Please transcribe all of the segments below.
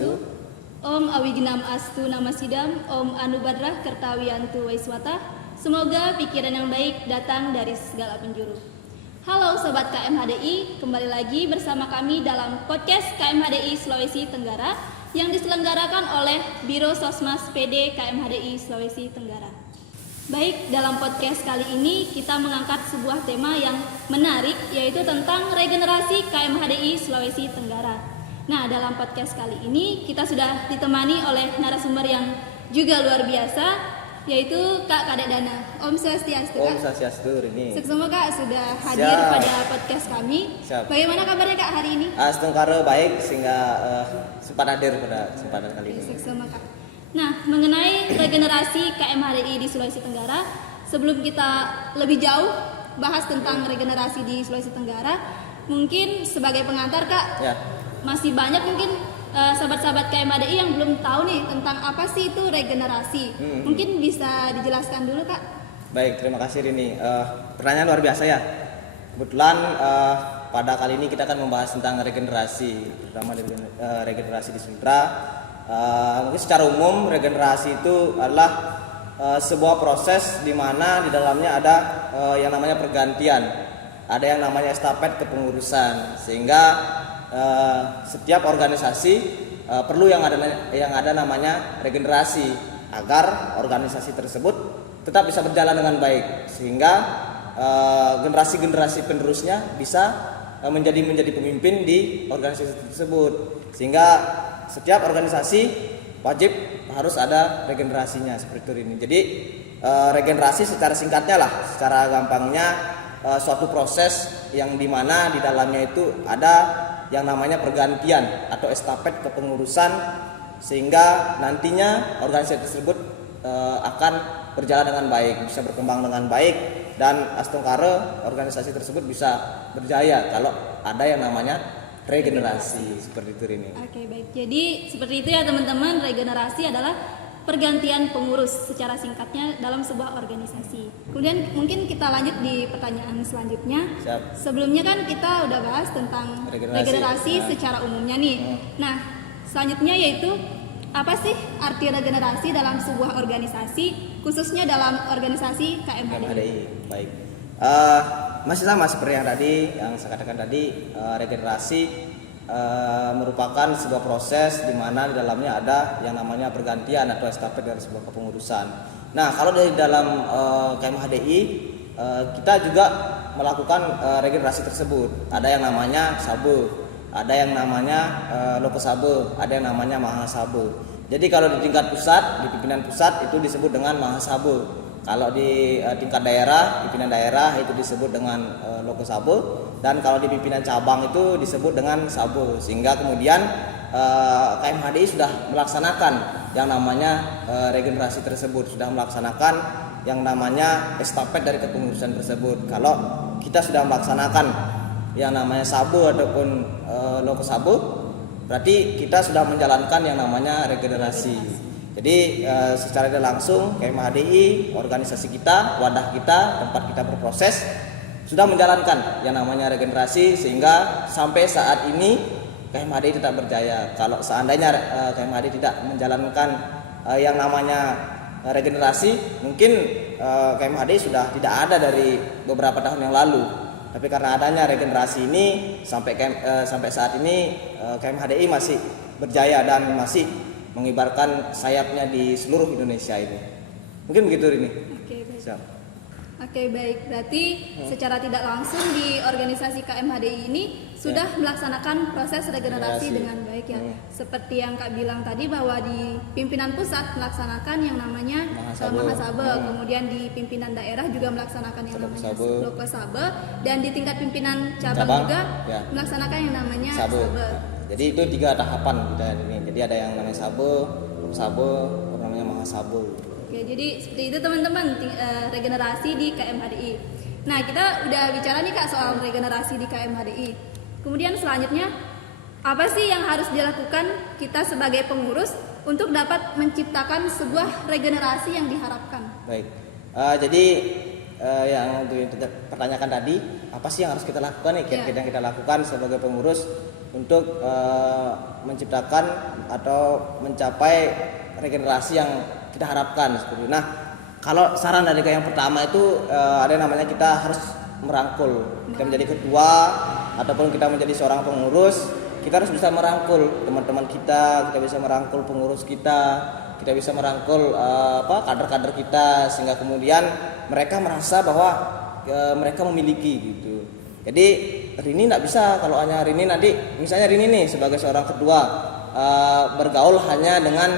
Swastiastu. Om Awignam Astu Namasidam. Om Anubadrah Kertawiantu Waiswata. Semoga pikiran yang baik datang dari segala penjuru. Halo Sobat KMHDI, kembali lagi bersama kami dalam podcast KMHDI Sulawesi Tenggara yang diselenggarakan oleh Biro Sosmas PD KMHDI Sulawesi Tenggara. Baik, dalam podcast kali ini kita mengangkat sebuah tema yang menarik, yaitu tentang regenerasi KMHDI Sulawesi Tenggara. Nah, dalam podcast kali ini kita sudah ditemani oleh narasumber yang juga luar biasa, yaitu Kak Kadek Dana. Om Swastiastu. Om Swastiastu ini. Semua Kak sudah hadir pada podcast kami. Siap. Bagaimana kabarnya Kak hari ini? Setengkara baik sehingga sempat hadir pada kesempatan kali ini. Semua Kak. Nah, mengenai regenerasi KMHDI di Sulawesi Tenggara, sebelum kita lebih jauh bahas tentang regenerasi di Sulawesi Tenggara, mungkin sebagai pengantar Kak, Ya. masih banyak mungkin sahabat-sahabat KMHDI yang belum tahu nih tentang apa sih itu regenerasi. Mungkin bisa dijelaskan dulu Kak. Baik, terima kasih Rini. Pertanyaan luar biasa ya. Kebetulan pada kali ini kita akan membahas tentang regenerasi, terutama regenerasi di Sumatera. Mungkin secara umum regenerasi itu adalah sebuah proses di mana di dalamnya ada yang namanya pergantian, ada yang namanya estafet kepengurusan, sehingga setiap organisasi perlu yang ada namanya regenerasi agar organisasi tersebut tetap bisa berjalan dengan baik, sehingga generasi-generasi penerusnya bisa menjadi pemimpin di organisasi tersebut, sehingga setiap organisasi wajib harus ada regenerasinya seperti ini. Jadi regenerasi secara singkatnya lah, secara gampangnya suatu proses yang dimana di dalamnya itu ada yang namanya pergantian atau estafet kepengurusan, sehingga nantinya organisasi tersebut akan berjalan dengan baik, bisa berkembang dengan baik, dan astungkara organisasi tersebut bisa berjaya kalau ada yang namanya regenerasi seperti itu ini. Oke, baik. Jadi seperti itu ya teman-teman, regenerasi adalah pergantian pengurus secara singkatnya dalam sebuah organisasi. Kemudian mungkin kita lanjut di pertanyaan selanjutnya. Siap. Sebelumnya kan kita udah bahas tentang regenerasi secara umumnya nih. Nah, selanjutnya yaitu apa sih arti regenerasi dalam sebuah organisasi, khususnya dalam organisasi KMHDI? Baik. Masih sama seperti yang tadi yang saya katakan tadi, regenerasi merupakan sebuah proses di mana di dalamnya ada yang namanya pergantian atau estafet dari sebuah kepengurusan. Nah, kalau dari dalam KMHDI kita juga melakukan regenerasi tersebut. Ada yang namanya sabe, ada yang namanya lokosabe, ada yang namanya mahasabe. Jadi kalau di tingkat pusat, di pimpinan pusat itu disebut dengan mahasabe. Kalau di tingkat daerah, pimpinan daerah itu disebut dengan lokosabe, dan kalau di pimpinan cabang itu disebut dengan sabe. Sehingga kemudian KMHDI sudah melaksanakan yang namanya regenerasi tersebut, sudah melaksanakan yang namanya estafet dari kepengurusan tersebut. Kalau kita sudah melaksanakan yang namanya sabe ataupun lokosabe, berarti kita sudah menjalankan yang namanya regenerasi. Jadi secara tidak langsung KMHDI, organisasi kita, wadah kita, tempat kita berproses, sudah menjalankan yang namanya regenerasi, sehingga sampai saat ini KMHDI tetap berjaya. Kalau seandainya KMHDI tidak menjalankan yang namanya regenerasi, mungkin KMHDI sudah tidak ada dari beberapa tahun yang lalu. Tapi karena adanya regenerasi ini sampai saat ini KMHDI masih berjaya dan masih mengibarkan sayapnya di seluruh Indonesia ini. Mungkin begitu ini. Oke, baik. Siap. Oke, baik. Berarti secara tidak langsung di organisasi KMHDI ini sudah melaksanakan proses regenerasi dengan baik ya. Seperti yang Kak bilang tadi bahwa di pimpinan pusat melaksanakan yang namanya mahasabe, kemudian di pimpinan daerah juga melaksanakan yang namanya lokosabe, dan di tingkat pimpinan cabang juga melaksanakan yang namanya sabe. Jadi itu 3 tahapan kita ini. Jadi ada yang namanya sabe, namanya mahasabe. Oke, jadi seperti itu teman-teman regenerasi di KMHDI. Nah, kita udah bicara nih Kak soal regenerasi di KMHDI. Kemudian selanjutnya apa sih yang harus dilakukan kita sebagai pengurus untuk dapat menciptakan sebuah regenerasi yang diharapkan? Baik. Jadi yang pertanyakan tadi, apa sih yang harus kita lakukan nih? Yang kita lakukan sebagai pengurus untuk menciptakan atau mencapai regenerasi yang kita harapkan seperti itu. Nah, kalau saran dari yang pertama itu ada yang namanya kita harus merangkul. Kita menjadi ketua ataupun kita menjadi seorang pengurus, kita harus bisa merangkul teman-teman kita bisa merangkul pengurus kita bisa merangkul kader-kader kita, sehingga kemudian mereka merasa bahwa mereka memiliki gitu. Jadi Rini tidak bisa kalau hanya Rini nanti, misalnya Rini nih sebagai seorang ketua bergaul hanya dengan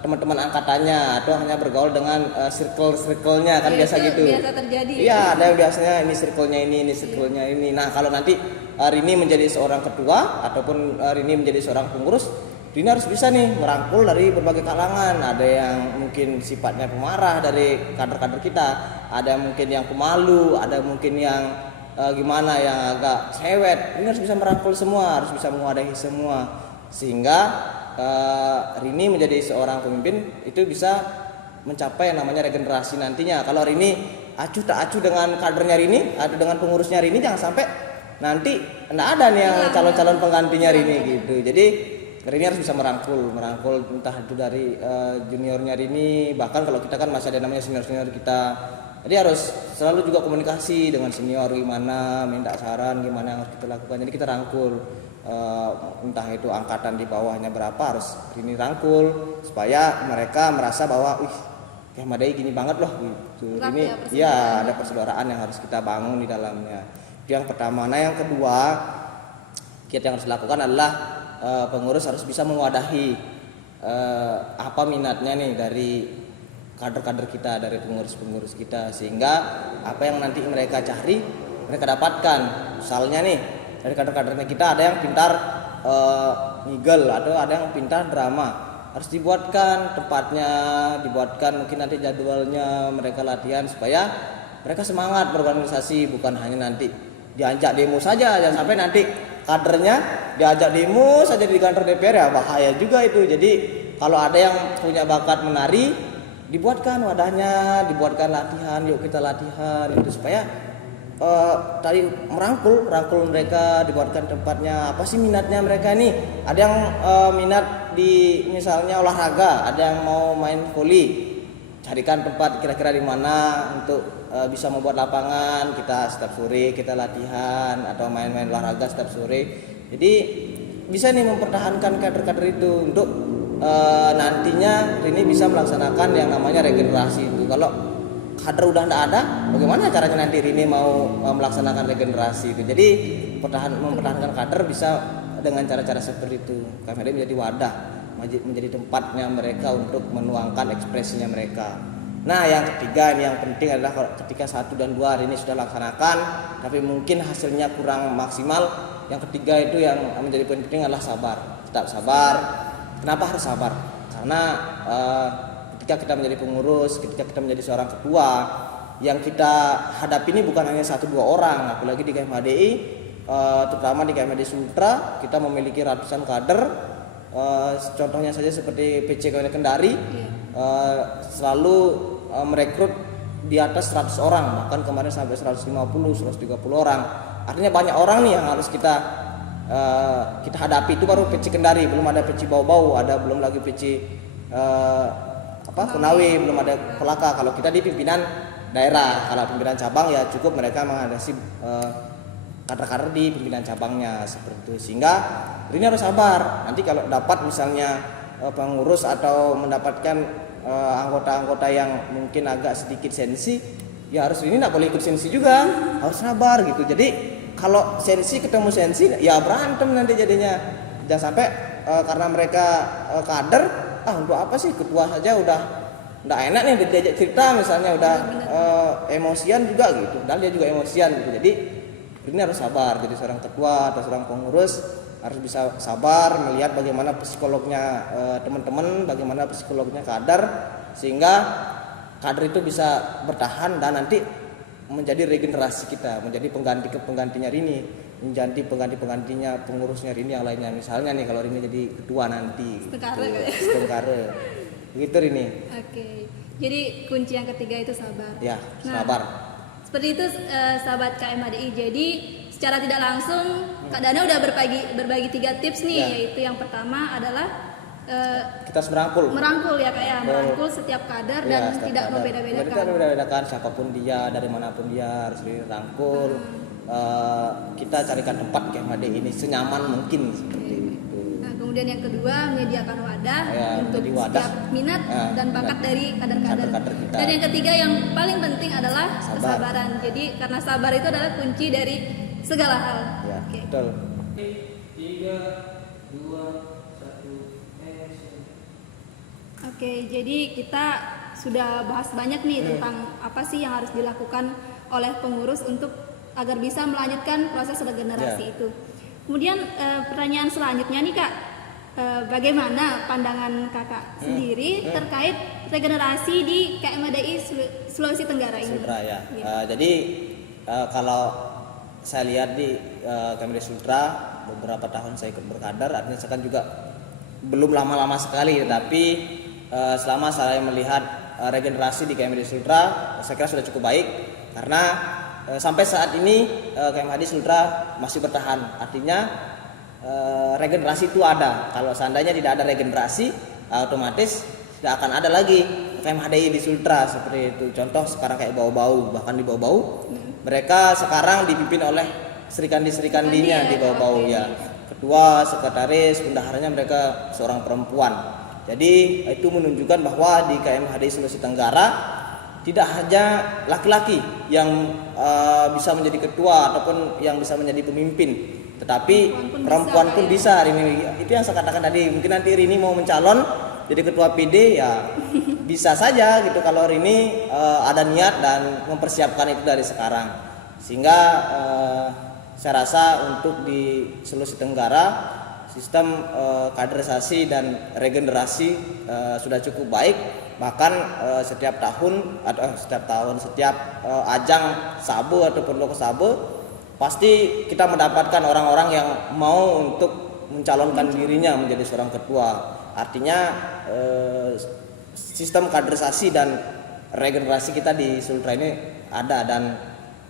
teman-teman angkatannya atau hanya bergaul dengan circle-nya kan, biasa gitu. Biasa terjadi. Iya, ada yang biasanya ini circle-nya ini circle-nya ini. Nah, kalau nanti Rini menjadi seorang ketua ataupun Rini menjadi seorang pengurus, Rini harus bisa nih merangkul dari berbagai kalangan. Ada yang mungkin sifatnya pemarah dari kader-kader kita, ada mungkin yang pemalu, ada mungkin yang gimana yang agak cewek. Ini harus bisa merangkul semua, harus bisa mewadahi semua, sehingga Rini menjadi seorang pemimpin itu bisa mencapai yang namanya regenerasi nantinya. Kalau Rini acuh tak acuh dengan kadernya Rini atau dengan pengurusnya Rini, jangan sampai nanti enggak ada nih yang calon-calon penggantinya Rini gitu. Jadi Rini harus bisa merangkul entah itu dari juniornya Rini, bahkan kalau kita kan masih ada namanya senior kita. Jadi harus selalu juga komunikasi dengan senior, gimana minta saran, gimana yang harus kita lakukan. Jadi kita rangkul, entah itu angkatan di bawahnya berapa, harus Rini rangkul supaya mereka merasa bahwa Madai gini banget loh gitu. Ini ya ada persaudaraan yang harus kita bangun di dalamnya. Itu yang pertama. Nah, yang kedua kita yang harus lakukan adalah pengurus harus bisa mewadahi apa minatnya nih dari kader-kader kita, dari pengurus-pengurus kita, sehingga apa yang nanti mereka cari mereka dapatkan. Misalnya nih dari kader-kadernya kita ada yang pintar ngigel atau ada yang pintar drama, harus dibuatkan tempatnya, dibuatkan mungkin nanti jadwalnya mereka latihan supaya mereka semangat berorganisasi, bukan hanya nanti diajak demo saja. Jangan sampai nanti kadernya diajak demo saja di kantor DPR, ya bahaya juga itu. Jadi kalau ada yang punya bakat menari, dibuatkan wadahnya, dibuatkan latihan, yuk kita latihan itu supaya tadi merangkul mereka, dibuatkan tempatnya. Apa sih minatnya mereka ini? Ada yang minat di misalnya olahraga, ada yang mau main voli, carikan tempat kira-kira di mana untuk bisa membuat lapangan. Kita setiap sore kita latihan atau main-main olahraga setiap sore. Jadi bisa nih mempertahankan kader-kader itu untuk nantinya ini bisa melaksanakan yang namanya regenerasi itu. Kalau kader udah tidak ada, bagaimana caranya nanti Rini mau melaksanakan regenerasi itu? Jadi mempertahankan kader bisa dengan cara-cara seperti itu. KMHD menjadi wadah, menjadi tempatnya mereka untuk menuangkan ekspresinya mereka. Nah, yang ketiga ini yang penting adalah kalau ketika 1 dan 2 ini sudah laksanakan tapi mungkin hasilnya kurang maksimal, yang ketiga itu yang menjadi penting adalah sabar. Tetap sabar. Kenapa harus sabar? Karena ketika kita menjadi pengurus, ketika kita menjadi seorang ketua, yang kita hadapi ini bukan hanya 1-2 orang, apalagi di KMHDI, terutama di KMHDI Sultra kita memiliki ratusan kader. Contohnya saja seperti PC KMHDI Kendari, selalu merekrut di atas 100 orang, bahkan kemarin sampai 150-130 orang. Artinya banyak orang nih yang harus kita hadapi. Itu baru PC Kendari, belum ada PC Bau-Bau, belum lagi PC Konawe, belum ada Pelaka. Kalau kita di pimpinan daerah, kalau pimpinan cabang ya cukup mereka menghadapi kader-kader di pimpinan cabangnya seperti itu. Sehingga ini harus sabar. Nanti kalau dapat misalnya pengurus atau mendapatkan anggota-anggota yang mungkin agak sedikit sensi, ya harus ini tidak boleh ikut sensi juga, harus sabar gitu. Jadi kalau sensi ketemu sensi, ya berantem nanti jadinya. Jangan sampai karena mereka kader, untuk apa sih ketua saja udah nggak enak nih diajak cerita, misalnya udah emosian juga gitu. Dan dia juga emosian gitu. Jadi ini harus sabar. Jadi seorang ketua atau seorang pengurus harus bisa sabar melihat bagaimana psikolognya teman-teman, bagaimana psikolognya kader, sehingga kader itu bisa bertahan dan nanti menjadi regenerasi kita, menjadi penggantinya Rini, menjadi penggantinya pengurusnya Rini yang lainnya. Misalnya nih kalau Rini jadi ketua nanti setengkare gitu Rini. Oke, jadi kunci yang ketiga itu sabar. Ya, sabar. Seperti itu sahabat KMHDI. Jadi secara tidak langsung Kak Dana udah berbagi 3 tips nih, yaitu yang pertama adalah kita harus merangkul ya Kak ya, merangkul setiap kader dan setiap tidak kader. membeda-bedakan. Kita membeda-bedakan siapapun dia, dari manapun dia harus dirangkul. Kita carikan tempat KMHD ini senyaman mungkin seperti itu. Nah, kemudian yang kedua menyediakan wadah untuk wadah. setiap minat dan bakat dari kader-kader. Kita. Dan yang ketiga yang paling penting adalah kesabaran. Jadi karena sabar itu adalah kunci dari segala hal. Ya, Oke. betul. 3, 2, 1, Oke, jadi kita sudah bahas banyak nih tentang apa sih yang harus dilakukan oleh pengurus untuk agar bisa melanjutkan proses regenerasi itu. Kemudian pertanyaan selanjutnya nih Kak, bagaimana pandangan Kakak sendiri terkait regenerasi di KMHDI Sulawesi Tenggara ini? Sultra ya. Jadi kalau saya lihat di KMHDI Sultra beberapa tahun saya ikut berkader, artinya saya kan juga belum lama-lama sekali, tapi selama saya melihat regenerasi di KMHDI Sultra, saya kira sudah cukup baik karena sampai saat ini KMHDI Sultra masih bertahan. Artinya regenerasi itu ada. Kalau seandainya tidak ada regenerasi, otomatis tidak akan ada lagi KMHDI di Sultra seperti itu. Contoh sekarang kayak Bau-Bau, bahkan di Bau-Bau mereka sekarang dipimpin oleh serikandi-serikandinya di Bau-Bau ya. Ketua, sekretaris, bendaharanya mereka seorang perempuan. Jadi itu menunjukkan bahwa di KMHDI Sulawesi Tenggara tidak hanya laki-laki yang bisa menjadi ketua ataupun yang bisa menjadi pemimpin, tetapi perempuan pun bisa. Rini, itu yang saya katakan tadi. Mungkin nanti Rini mau mencalon jadi ketua PD ya bisa saja gitu kalau Rini ada niat dan mempersiapkan itu dari sekarang. Sehingga saya rasa untuk di Sulawesi Tenggara sistem kaderisasi dan regenerasi sudah cukup baik. Bahkan setiap setiap ajang sabu ataupun loko sabu pasti kita mendapatkan orang-orang yang mau untuk mencalonkan dirinya menjadi seorang ketua. Artinya sistem kaderisasi dan regenerasi kita di Sultra ini ada dan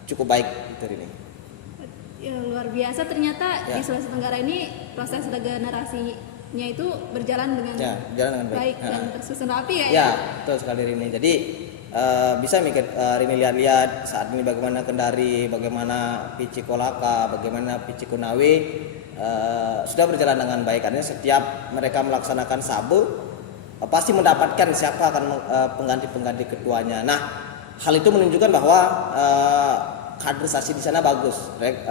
cukup baik gitu ini. Ya, luar biasa ternyata di Sulawesi Tenggara ini proses regenerasinya itu berjalan dengan baik dan tersusun rapi ya. Betul sekali Rini. Jadi bisa Rini lihat-lihat saat ini bagaimana Kendari, bagaimana Pici Kolaka, bagaimana Pici Konawe sudah berjalan dengan baik. Karena setiap mereka melaksanakan sabu pasti mendapatkan siapa akan pengganti ketuanya. Nah, hal itu menunjukkan bahwa kaderisasi di sana bagus,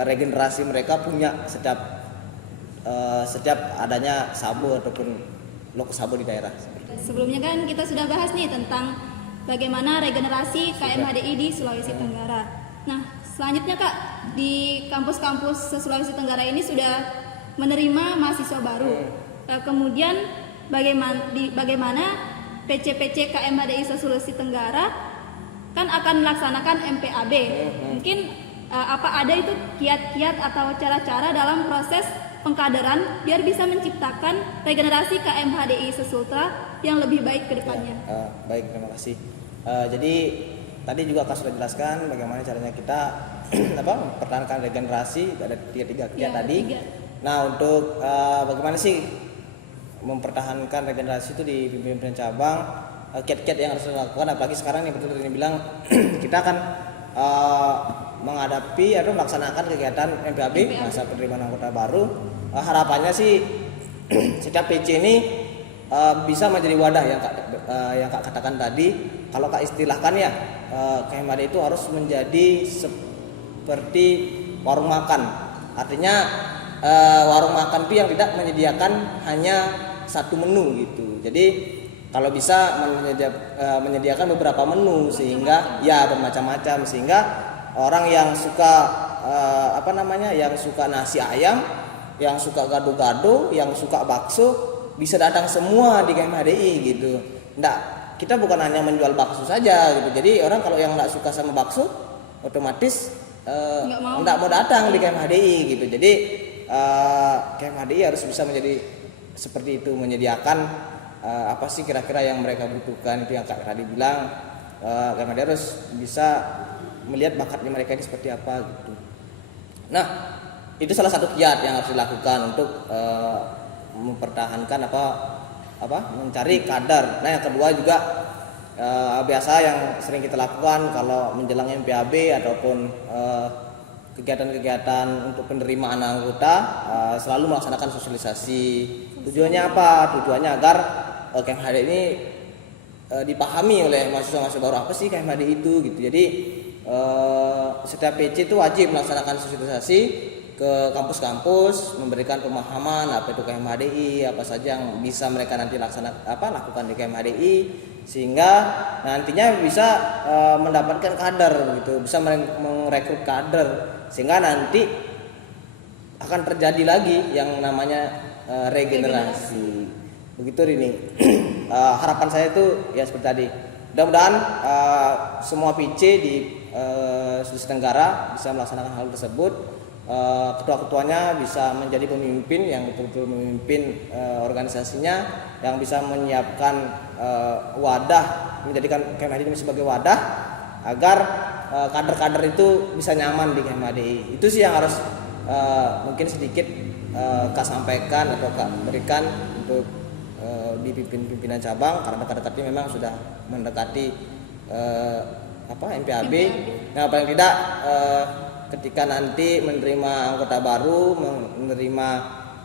regenerasi mereka punya setiap adanya sabu ataupun loko sabu di daerah. Sebelumnya kan kita sudah bahas nih tentang bagaimana regenerasi KMHDI di Sulawesi Tenggara. Nah, selanjutnya Kak, di kampus-kampus Sulawesi Tenggara ini sudah menerima mahasiswa baru. Kemudian bagaimana PC-PC KMHDI Sulawesi Tenggara kan akan melaksanakan MPAB. Mungkin apa ada itu kiat-kiat atau cara-cara dalam proses pengkaderan biar bisa menciptakan regenerasi KMHDI Sultra yang lebih baik ke depannya. Baik, terima kasih. Jadi tadi juga Kak sudah jelaskan bagaimana caranya kita mempertahankan regenerasi, ada tiga kiat tadi. 3. Nah, untuk bagaimana sih mempertahankan regenerasi itu di pimpinan cabang, kiat-kiat yang harus dilakukan, apalagi sekarang nih betul ini bilang kita akan menghadapi atau melaksanakan kegiatan MPAB masa penerimaan anggota baru. Harapannya sih setiap PC ini bisa menjadi wadah yang Kak katakan tadi. Kalau Kak istilahkan ya, KMHD itu harus menjadi seperti warung makan. Artinya warung makan itu yang tidak menyediakan hanya satu menu gitu. Jadi kalau bisa menyediakan beberapa menu sehingga ya bermacam-macam, sehingga orang yang suka yang suka nasi ayam, yang suka gado-gado, yang suka bakso bisa datang semua di KMHDI gitu. Nggak, kita bukan hanya menjual bakso saja gitu. Jadi orang kalau yang nggak suka sama bakso otomatis nggak mau datang di KMHDI gitu. Jadi KMHDI harus bisa menjadi seperti itu, menyediakan apa sih kira-kira yang mereka butuhkan. Itu yang Kak tadi bilang, KMHDI harus bisa melihat bakatnya mereka ini seperti apa gitu. Nah, itu salah satu kiat yang harus dilakukan untuk mempertahankan mencari kader. Nah yang kedua juga biasa yang sering kita lakukan kalau menjelang MPAB ataupun kegiatan-kegiatan untuk penerimaan anggota, selalu melaksanakan sosialisasi. Tujuannya apa? Tujuannya agar KMHD ini dipahami oleh mahasiswa-mahasiswa baru, apa sih KMHD itu gitu. Jadi setiap PC itu wajib melaksanakan sosialisasi ke kampus-kampus, memberikan pemahaman apa itu KMHDI, apa saja yang bisa mereka nanti lakukan di KMHDI, sehingga nantinya bisa mendapatkan kader gitu, bisa merekrut kader, sehingga nanti akan terjadi lagi yang namanya regenerasi. Begitu Rini. Harapan saya itu ya seperti tadi. Mudah-mudahan semua PC di Sulawesi Tenggara bisa melaksanakan hal tersebut. Ketua-ketuanya bisa menjadi pemimpin yang betul-betul memimpin organisasinya, yang bisa menyiapkan wadah, menjadikan KMHDI ini sebagai wadah agar kader-kader itu bisa nyaman di KMHDI. Itu sih yang harus mungkin sedikit Kak sampaikan atau Kak berikan untuk di pimpinan cabang, karena dekat-dekatnya memang sudah mendekati MPAB. Nah paling tidak ketika nanti menerima anggota baru, menerima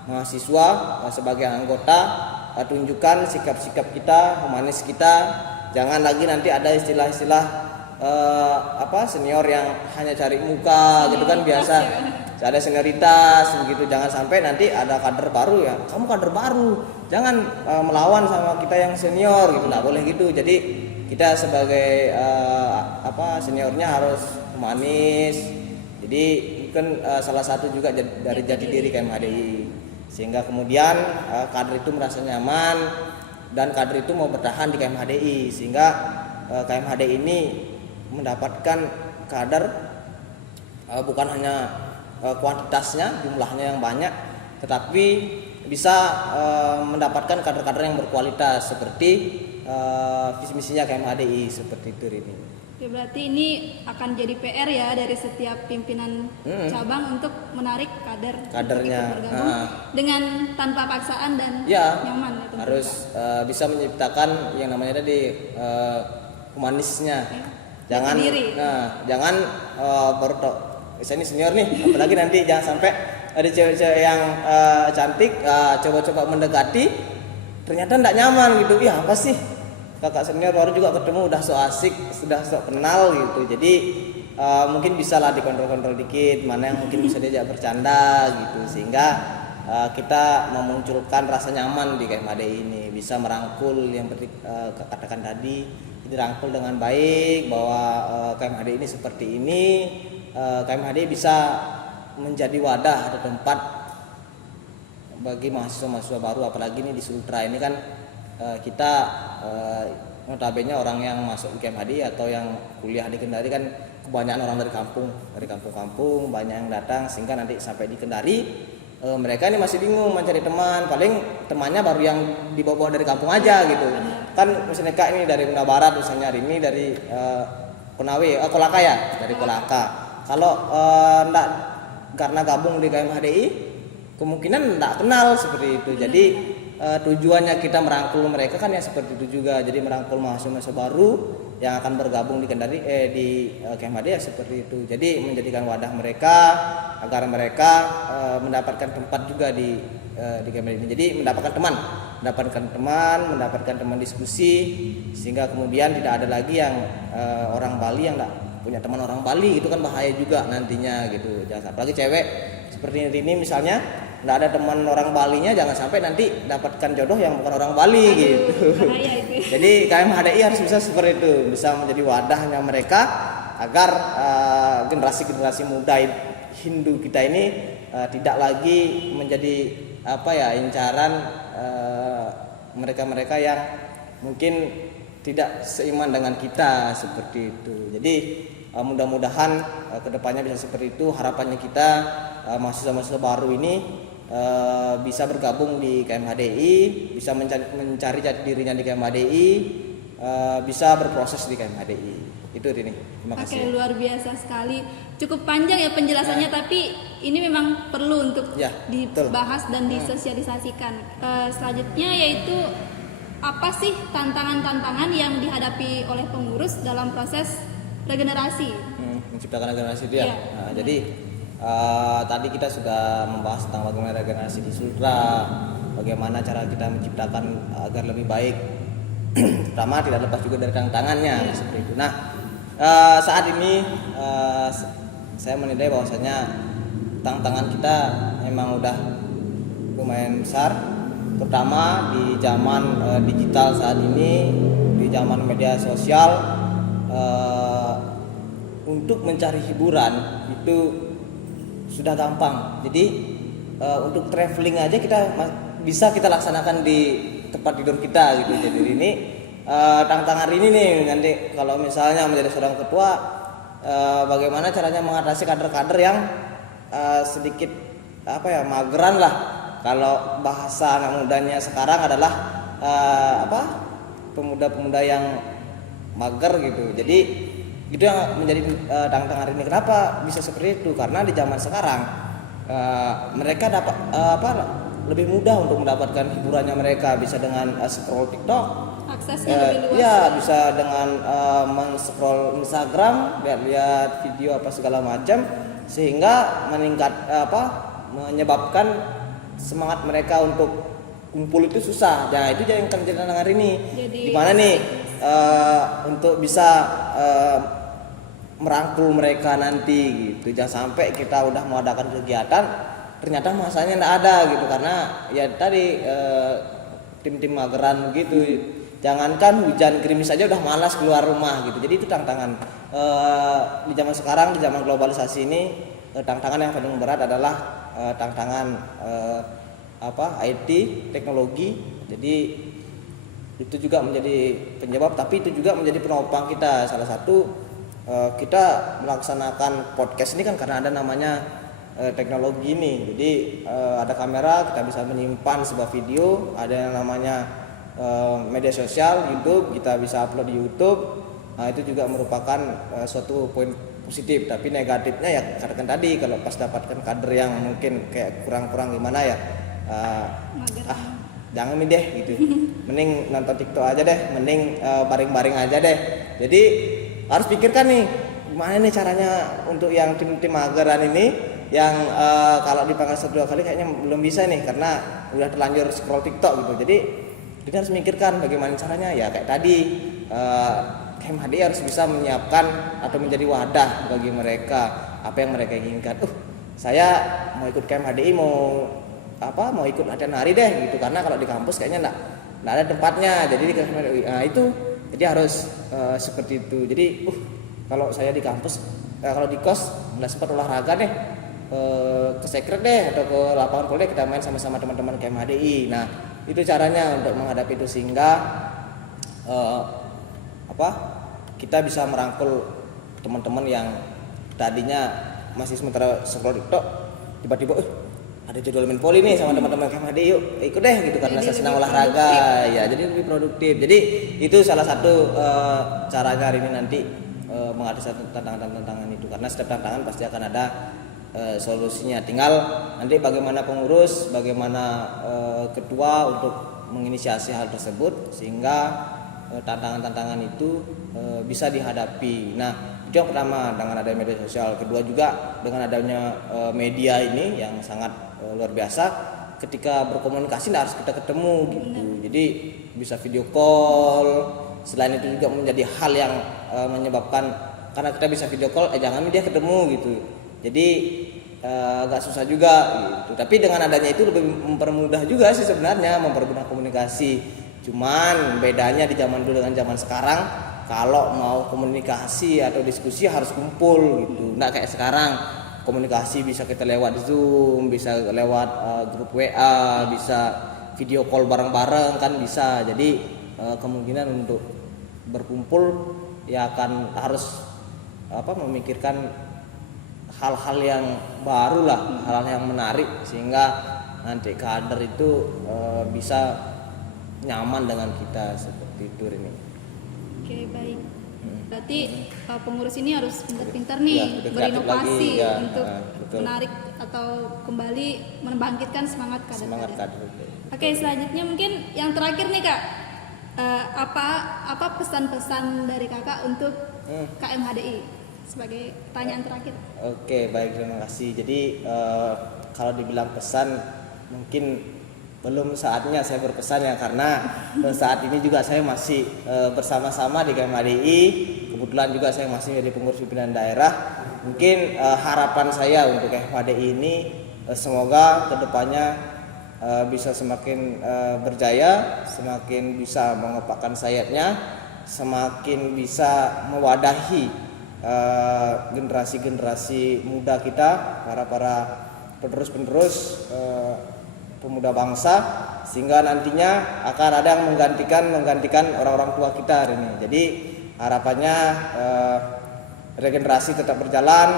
mahasiswa sebagai anggota, tunjukkan sikap-sikap kita, humanis kita. Jangan lagi nanti ada istilah-istilah senior yang hanya cari muka gitu kan, biasa ada senioritas begitu. Jangan sampai nanti ada kader baru, ya kamu kader baru, jangan melawan sama kita yang senior gitu, nggak boleh gitu. Jadi kita sebagai seniornya harus humanis. Jadi kan salah satu juga dari jati diri KMHDI, sehingga kemudian kader itu merasa nyaman dan kader itu mau bertahan di KMHDI, sehingga KMHDI ini mendapatkan kader bukan hanya kuantitasnya, jumlahnya yang banyak, tetapi bisa mendapatkan kader-kader yang berkualitas seperti visi misinya KMHDI seperti itu Rini. Oke, berarti ini akan jadi PR ya dari setiap pimpinan cabang untuk menarik kadernya dengan tanpa paksaan dan nyaman. Ya, harus bisa menciptakan yang namanya tadi humanisnya. Jangan jangan baru misalnya senior nih, apalagi nanti jangan sampai ada cewek-cewek yang cantik coba-coba mendekati, ternyata tidak nyaman gitu. Ya apa sih, kakak senior baru juga ketemu udah so asik, sudah so kenal gitu. Jadi mungkin bisa lah dikontrol-kontrol dikit, mana yang mungkin bisa diajak bercanda gitu, sehingga kita memunculkan rasa nyaman di KMHDI ini, bisa merangkul yang katakan tadi, dirangkul dengan baik bahwa KMHDI ini seperti ini. KMHDI bisa menjadi wadah atau tempat bagi mahasiswa-mahasiswa baru, apalagi ini di Sultra ini kan kita notabene orang yang masuk di KMHDI atau yang kuliah di Kendari kan kebanyakan orang dari kampung-kampung banyak yang datang, sehingga nanti sampai di Kendari mereka ini masih bingung mencari teman, paling temannya baru yang dibawa dari kampung aja gitu kan. Misalnya Kak ini dari Bunda Barat, misalnya hari ini dari Konawe, Kolaka ya, dari Kolaka. Kalau enggak karena gabung di KMHDI kemungkinan enggak kenal seperti itu. Jadi tujuannya kita merangkul mereka kan ya seperti itu juga. Jadi merangkul mahasiswa baru yang akan bergabung di Kendari di KMHDI ya seperti itu. Jadi menjadikan wadah mereka agar mereka mendapatkan tempat juga di KMHDI ini. Jadi mendapatkan teman diskusi, sehingga kemudian tidak ada lagi yang orang Bali yang enggak punya teman orang Bali, itu kan bahaya juga nantinya gitu. Jangan apalagi cewek seperti ini misalnya nggak ada teman orang Balinya, jangan sampai nanti dapatkan jodoh yang bukan orang Bali gitu. Jadi KMHDI harus bisa seperti itu, bisa menjadi wadahnya mereka agar generasi-generasi muda Hindu kita ini tidak lagi menjadi incaran mereka-mereka yang mungkin tidak seiman dengan kita seperti itu. Jadi mudah-mudahan kedepannya bisa seperti itu. Harapannya kita mahasiswa-mahasiswa baru ini bisa bergabung di KMHDI, bisa mencari jati dirinya di KMHDI, bisa berproses di KMHDI. Itu Rini. Terima Oke, kasih. luar biasa sekali. Cukup panjang ya penjelasannya, tapi ini memang perlu untuk Ya, betul. dibahas dan disosialisasikan. Selanjutnya yaitu apa sih tantangan-tantangan yang dihadapi oleh pengurus dalam proses regenerasi? Menciptakan regenerasi itu ya. Iya. Nah, jadi tadi kita sudah membahas tentang bagaimana regenerasi di Sultra, bagaimana cara kita menciptakan agar lebih baik. Pertama tidak lepas juga dari tantangannya seperti itu. Nah, saat ini saya menilai bahwasanya tantangan kita memang udah lumayan besar, terutama di zaman digital saat ini, di zaman media sosial. Untuk mencari hiburan itu sudah gampang. Jadi untuk traveling aja bisa kita laksanakan di tempat tidur kita gitu. Jadi ini tantangan ini nih nanti kalau misalnya menjadi seorang ketua, bagaimana caranya mengatasi kader-kader yang sedikit mageran lah. Kalau bahasa anak mudanya sekarang adalah pemuda-pemuda yang mager gitu. Jadi itu yang menjadi tantangan ini. Kenapa bisa seperti itu? Karena di zaman sekarang mereka dapat lebih mudah untuk mendapatkan hiburannya. Mereka bisa dengan scroll TikTok, Aksesnya lebih luas. ya bisa dengan men-scroll Instagram, lihat video apa segala macam, sehingga menyebabkan semangat mereka untuk kumpul itu susah. Nah itu yang terjadi tantangan ini. Gimana nih untuk bisa merangkul mereka nanti gitu. Jangan sampai kita udah mengadakan kegiatan ternyata masanya enggak ada gitu, karena ya tadi tim-tim mageran gitu. Jangankan hujan gerimis saja udah malas keluar rumah gitu. Jadi itu tantangan di zaman sekarang, di zaman globalisasi ini. Tantangan yang paling berat adalah tantangan IT, teknologi. Jadi itu juga menjadi penyebab, tapi itu juga menjadi penopang kita. Salah satu kita melaksanakan podcast ini kan karena ada namanya teknologi ini. Jadi ada kamera, kita bisa menyimpan sebuah video. Ada yang namanya media sosial, YouTube, kita bisa upload di YouTube. Nah itu juga merupakan suatu poin positif. Tapi negatifnya ya katakan tadi, kalau pas dapatkan kader yang mungkin kayak kurang-kurang gimana ya, jangan deh gitu. Mending nonton TikTok aja deh, mending baring-baring aja deh. Jadi harus pikirkan nih gimana nih caranya untuk yang tim-tim mageran ini yang kalau dipanggil 1-2 kali kayaknya belum bisa nih karena udah terlanjur scroll TikTok gitu. Jadi kita harus mikirkan bagaimana caranya ya kayak tadi KMHDI harus bisa menyiapkan atau menjadi wadah bagi mereka apa yang mereka inginkan. Saya mau ikut KMHDI, mau ikut latihan nari deh gitu, karena kalau di kampus kayaknya enggak ada tempatnya. Jadi di KMHDI itu jadi harus seperti itu. Jadi kalau saya di kampus kalau di kos nggak sempat olahraga deh, ke sekret deh atau ke lapangan bola kita main sama-sama teman-teman KMHDI. Nah itu caranya untuk menghadapi itu, sehingga kita bisa merangkul teman-teman yang tadinya masih sementara scroll TikTok, tiba-tiba ada jadwal main voli nih sama teman-teman KMHDI, yuk ikut deh gitu, karena saya senang olahraga ya, jadi lebih produktif. Jadi itu salah satu caranya hari ini nanti mengatasi tantangan-tantangan itu, karena setiap tantangan pasti akan ada solusinya. Tinggal nanti bagaimana pengurus, bagaimana ketua untuk menginisiasi hal tersebut sehingga tantangan-tantangan itu bisa dihadapi. Nah itu yang pertama dengan adanya media sosial. Kedua juga dengan adanya media ini yang sangat luar biasa. Ketika berkomunikasi harus kita ketemu gitu. Jadi bisa video call. Selain itu juga menjadi hal yang menyebabkan, karena kita bisa video call, jangan dia ketemu gitu. Jadi agak susah juga gitu. Tapi dengan adanya itu lebih mempermudah juga sih sebenarnya, mempermudah komunikasi. Cuman bedanya di zaman dulu dengan zaman sekarang, kalau mau komunikasi atau diskusi harus kumpul gitu. Nggak kayak sekarang, komunikasi bisa kita lewat Zoom, bisa lewat grup WA, bisa video call bareng-bareng kan bisa. Jadi kemungkinan untuk berkumpul ya akan harus memikirkan hal-hal yang baru lah, hal-hal yang menarik, sehingga nanti kader itu bisa nyaman dengan kita seperti itu ini. Oke, baik. Berarti pengurus ini harus pintar-pintar nih, Ya, lebih kreatif berinovasi lagi, ya, untuk betul. menarik atau kembali membangkitkan semangat Semangat kader-kader. kader. Oke, selanjutnya mungkin yang terakhir nih Kak, apa pesan-pesan dari Kakak untuk KMHDI sebagai pertanyaan terakhir? Oke, baik, terima kasih. Jadi kalau dibilang pesan, mungkin belum saatnya saya berpesan ya, karena saat ini juga saya masih bersama-sama di KMHDI. Kebetulan juga saya masih menjadi pengurus pimpinan daerah. Mungkin harapan saya untuk KMHDI ini semoga kedepannya bisa semakin berjaya, semakin bisa mengepakkan sayapnya, semakin bisa mewadahi generasi-generasi muda kita, para penerus-penerus pemuda bangsa, sehingga nantinya akan ada yang menggantikan orang-orang tua kita hari ini. Jadi harapannya regenerasi tetap berjalan,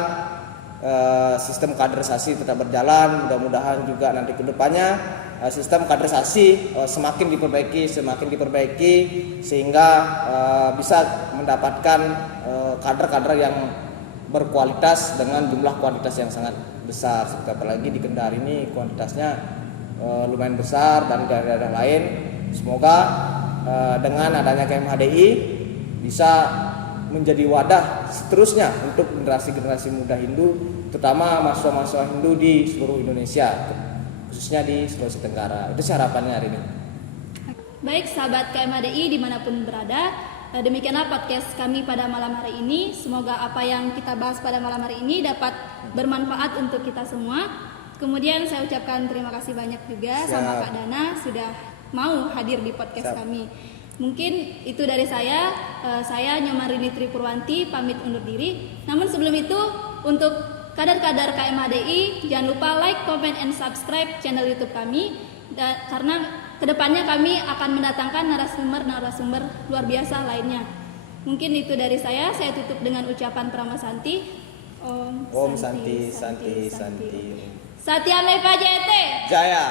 sistem kaderisasi tetap berjalan. Mudah-mudahan juga nanti kedepannya sistem kaderisasi semakin diperbaiki sehingga bisa mendapatkan kader-kader yang berkualitas dengan jumlah kuantitas yang sangat besar. Apalagi di Kendari ini kuantitasnya lumayan besar dan daerah-daerah lain. Semoga dengan adanya KMHDI bisa menjadi wadah seterusnya untuk generasi-generasi muda Hindu, terutama mahasiswa-mahasiswa Hindu di seluruh Indonesia, khususnya di Sulawesi Tenggara. Itu sih harapannya hari ini. Baik sahabat KMHDI dimanapun berada, demikianlah podcast kami pada malam hari ini. Semoga apa yang kita bahas pada malam hari ini dapat bermanfaat untuk kita semua. Kemudian saya ucapkan terima kasih banyak juga sama Kak Dana sudah mau hadir di podcast kami. Mungkin itu dari saya Nyoman Rini Tri Purwanti pamit undur diri. Namun sebelum itu, untuk kader-kader KMHDI jangan lupa like, comment, and subscribe channel YouTube kami, karena kedepannya kami akan mendatangkan narasumber luar biasa lainnya. Mungkin itu dari saya tutup dengan ucapan Pramasanti. Om Santi. Satya Lepa Jayate. Jaya.